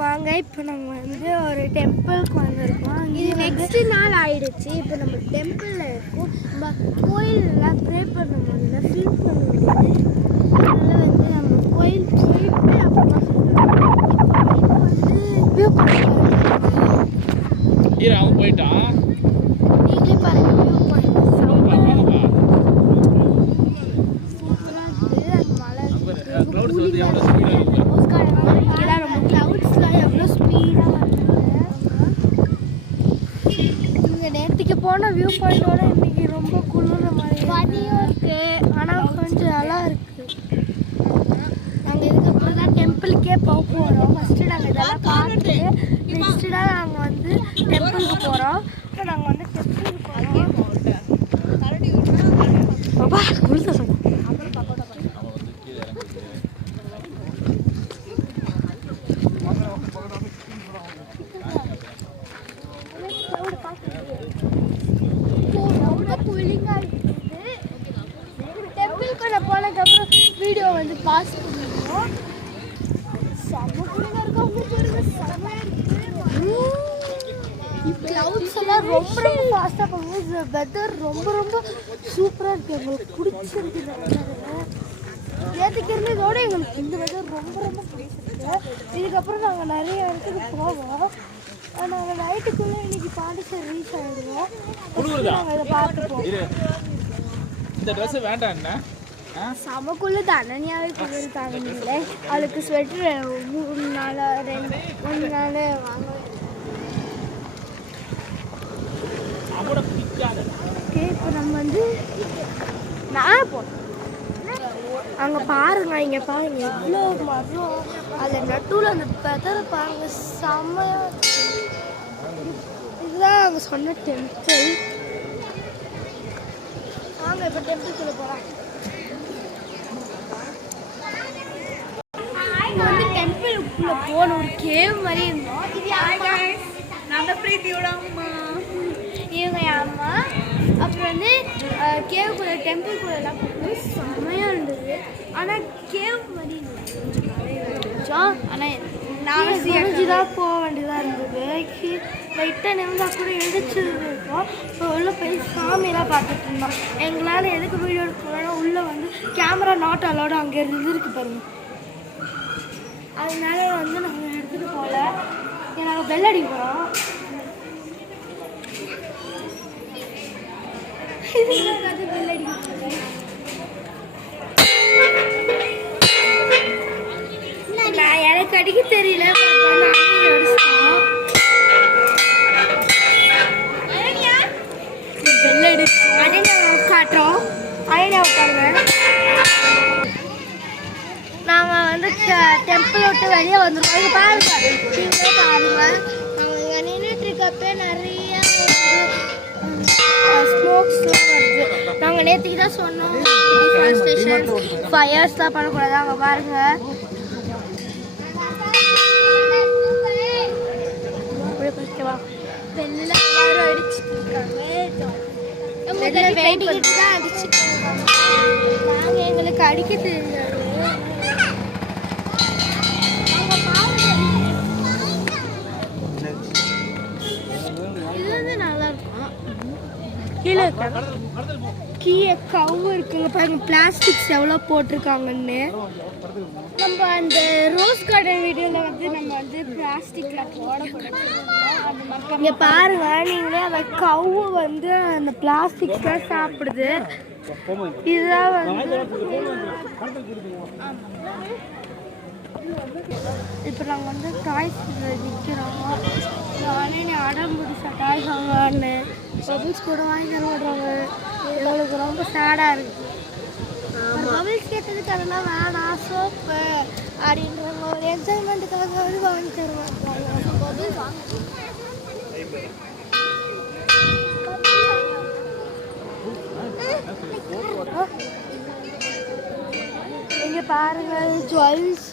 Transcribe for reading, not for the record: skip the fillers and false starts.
வாங்க இப்போ நம்ம வந்து ஒரு டெம்பிளுக்கு வந்திருக்கோம். இது நெக்ஸ்ட் நாள் ஆயிடுச்சு. இப்போ நம்ம டெம்பிளில் இருக்கோம். நம்ம கோயிலெலாம் ப்ரே பண்ணும்போது ஃபீல் பண்ணும்போது அதனால் வந்து நம்ம கோயில் போயிட்டு அப்புறமா வந்து வியூ அவன் போயிட்டான். நீங்களே பாருங்கள் வியூ பாயிண்ட் சூப்பராக இருக்குது. அந்த மலை ரொம்ப க்ளவுட்ஸ்லாம் எவ்வளோ ஸ்பீடாக இங்கே நேற்றுக்கு போன வியூ பாயிண்டோட இன்னைக்கு ரொம்ப குளிர மாதிரி பனியும் இருக்குது. ஆனால் கொஞ்சம் நல்லா இருக்குது. நாங்கள் இதுக்கப்புறம் தான் டெம்பிளுக்கே போக போகிறோம். ஃபஸ்ட்டு நாங்கள் இதெல்லாம் பார்த்துட்டு நெக்ஸ்ட்டு தான் நாங்கள் வந்து டெம்பிளுக்கு போகிறோம். இப்போ நாங்கள் வந்து டெம்பிளுக்கு போகிறோம். பாப்பா குளித்த சொன்னோம். டெம்பிள்குள்ள போனதுக்கப்புறம் வீடியோ வந்து பாஸ் பண்ணிடுவோம். செம்ம கூலிங்காக இருக்கும். க்ளவுட்ஸ் எல்லாம் ரொம்ப ரொம்ப ஃபாஸ்ட்டாக போகுது. வெதர் ரொம்ப ரொம்ப சூப்பராக இருக்குது. எங்களுக்கு பிடிச்சிருக்கு. நேற்றுக்கு இருந்ததோட எங்களுக்கு இந்த வெதர் ரொம்ப ரொம்ப பிடிச்சிருக்கு. இதுக்கப்புறம் நாங்கள் நிறைய இடத்துக்கு போவோம். நாங்கள் நைட்டுக்குள்ளே இன்னைக்கு பாண்டிச்சேரி ரீச் ஆகிடுவோம். நாங்கள் இதை பார்த்துப்போம். இந்த ட்ரெஸ் வேண்டாம் என்ன சமக்குள்ள தனனியாவே கொடுத்தாங்க. நீங்களே அவளுக்கு ஸ்வெட்டர் 3 நாள் 1 நாள் வாங்க. ஓகே இப்போ நம்ம வந்து நான் போனோம். அங்கே பாருங்க, இங்கே பாருங்க எவ்வளோ மரம். அதில் நடுவில் அந்த பெதரை பாருங்க செம்மையாக. இதுதான் அவங்க சொன்ன டெம்பிள். வாங்க இப்போ டெம்பிள்குள்ளே போகலாம். இங்கே வந்து டெம்பிளுக்குள்ளே போகணும். ஒரு கேவ் மாதிரி இருந்தோம். நாங்கள் பிரீத்தியோட அம்மா, இவங்க என் அம்மா. அப்புறம் வந்து கேவுக்குள்ளே டெம்பிள்குள்ளெல்லாம் போகணும். செம்மையாக இருந்தது. ஆனால் கேவ் மாதிரி இருந்துச்சோம். ஆனால் நாங்கள் தெரிஞ்சு தான் போக வேண்டியதாக இருந்தது. லைட்டாக நிமிந்தால் கூட இருக்கும். இப்போ உள்ளே போய் சாமியெல்லாம் பார்த்துட்டு இருந்தோம். எங்களால் எதுக்கு வீடியோ எடுக்கணும்னா உள்ளே வந்து கேமரா நாட் அலோடு அங்கே இருக்கு பாருங்க. அதனால வந்து நாங்கள் எடுத்துகிட்டு போகல. நாங்கள் பெல் அடிக்க போகிறோம். பெல் அடிக்க நான் எனக்கு அடிக்க தெரியல. பெல் அடி காட்டுறோம். ஐடியா உட்காருங்க. நாங்கள் வந்து டெம்பிள் விட்டு வெளியே வந்துருக்கோம். இங்கே பாருங்க, நீங்களே பாருங்க. நாங்கள் இங்கே நின்றுட்டு இருக்கப்போ நிறைய ஸ்மோக்ஸ்லாம் வருது. நாங்கள் நேற்றுக்கு தான் சொன்னோம் டிஃபாரஸ்டேஷன் ஃபயர்ஸ்லாம் பண்ணக்கூடாது. அங்கே பாருங்க வெளில எல்லாரும் அடிச்சுட்டு இருக்காங்க. வேண்டிக்கிட்டு தான் அடிச்சுட்டு இருக்காங்க. நாங்கள் எங்களுக்கு அடிக்க தெரியாது. இது வந்து நல்லா இருக்கும். கீழே கீழே கவு இருக்குங்க பாருங்க. பிளாஸ்டிக்ஸ் எவ்வளோ போட்டிருக்காங்கன்னு. நம்ம அந்த ரோஸ் கார்டன் வீடியோவில் வந்து நம்ம வந்து பிளாஸ்டிக்கில் போடக்கூடாது. இங்கே பாருங்க, நீங்களே அந்த கவு வந்து அந்த பிளாஸ்டிக்ஸ் தான் சாப்பிடுது. இதுதான் வந்து இப்போ நாங்கள் வந்து டாய்ஸ் நிற்கிறோம். நானே அடம் பிடிச்ச டாய்ஸ் வாங்கன்னு பபிள்ஸ் கூட வாங்கி தருவாங்க. எங்களுக்கு ரொம்ப சேடாக இருக்குது. பபிள்ஸ் கேட்டதுக்கு அதெல்லாம் வேணாம், சோப்பு அப்படின்றவங்க ஒரு என்ஜாய்மெண்ட்டுக்காக வந்து வாங்கி தருவாங்க. பபிள்ஸ் வாங்க இங்கே பாருங்கள் ஜுவல்ஸு.